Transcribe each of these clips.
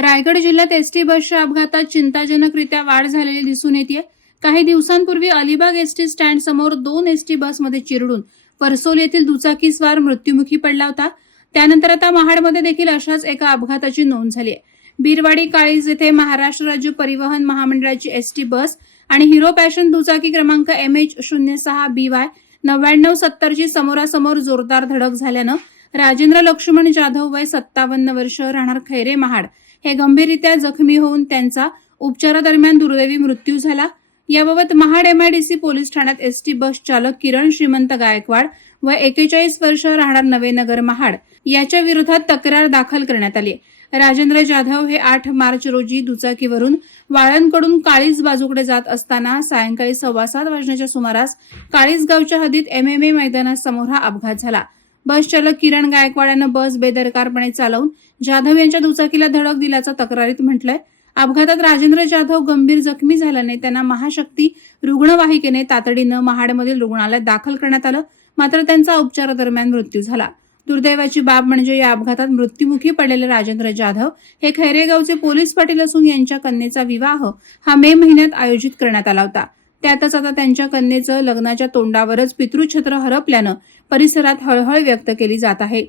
रायगड जिल्ह्यात एसटी बसच्या अपघातात चिंताजनकरित्या वाढ झालेली दिसून येते। काही दिवसांपूर्वी अलिबाग एसटी स्टँड समोर 2 एसटी बसमध्ये चिरडून परसोली येथील दुचाकीस्वार मृत्युमुखी पडला होता। त्यानंतर आता महाडमध्ये देखील अशाच एका अपघाताची नोंद झाली आहे। बीरवाडी काळीज येथे महाराष्ट्र राज्य परिवहन महामंडळाची एसटी बस आणि हिरो पॅशन दुचाकी क्रमांक MH06BY 9970 ची समोरासमोर जोरदार धडक झाल्यानं राजेंद्र लक्ष्मण जाधव वय 57 वर्ष राहणार खैरे महाड हे गंभीररित्या जखमी होऊन त्यांचा उपचारादरम्यान दुर्दैवी मृत्यू झाला। याबाबत महाड MIDC पोलीस ठाण्यात एसटी बस चालक किरण श्रीमंत गायकवाड व 41 वर्ष राहणार नवेनगर महाड याच्या विरोधात तक्रार दाखल करण्यात आली। राजेंद्र जाधव हे 8 मार्च रोजी दुचाकीवरून वाळंदकडून काळीज बाजूकडे जात असताना सायंकाळी 7:15 वाजण्याच्या सुमारास काळीज गावच्या हद्दीत MMA मैदानासमोर हा अपघात झाला। बस चालक किरण गायकवाड यानं बस बेदरकारपणे चालवून जाधव यांच्या दुचाकीला धडक दिल्याचं तक्रारीत म्हटलंय। अपघातात राजेंद्र जाधव गंभीर जखमी झाल्याने त्यांना महाशक्ती रुग्णवाहिकेने तातडीनं महाडमधील रुग्णालयात दाखल करण्यात आलं, मात्र त्यांचा उपचारादरम्यान मृत्यू झाला। दुर्दैवाची बाब म्हणजे या अपघातात मृत्युमुखी पडलेले राजेंद्र जाधव हे खैरेगावचे पोलीस पाटील असून यांच्या कन्येचा विवाह हा मे महिन्यात आयोजित करण्यात आला होता। त्यातच आता त्यांच्या कन्येचं लग्नाच्या तोंडावरच पितृछत्र हरपल्यानं परिसरात हळहळ व्यक्त केली जात आहे।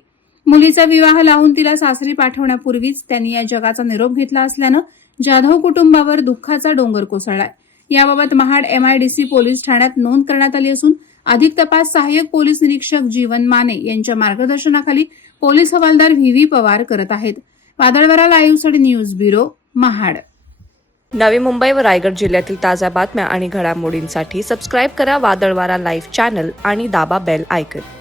मुलीचा विवाह लावून तिला सासरी पाठवण्यापूर्वीच त्यांनी या जगाचा निरोप घेतला असल्यानं जाधव कुटुंबावर दुःखाचा डोंगर कोसळलाय। याबाबत महाड MIDC पोलीस ठाण्यात नोंद करण्यात आली असून अधिक तपास सहाय्यक पोलीस निरीक्षक जीवन माने यांच्या मार्गदर्शनाखाली पोलीस हवालदार VV पवार करत आहेत। वादळवारा लाईव्हसाठी न्यूज ब्युरो महाड। नवी मुंबई व रायगड जिल्ह्यातील ताज्या बातम्या आणि घडामोडींसाठी सबस्क्राईब करा वादळवारा लाईव्ह चॅनल आणि दाबा बेल आयकॉन।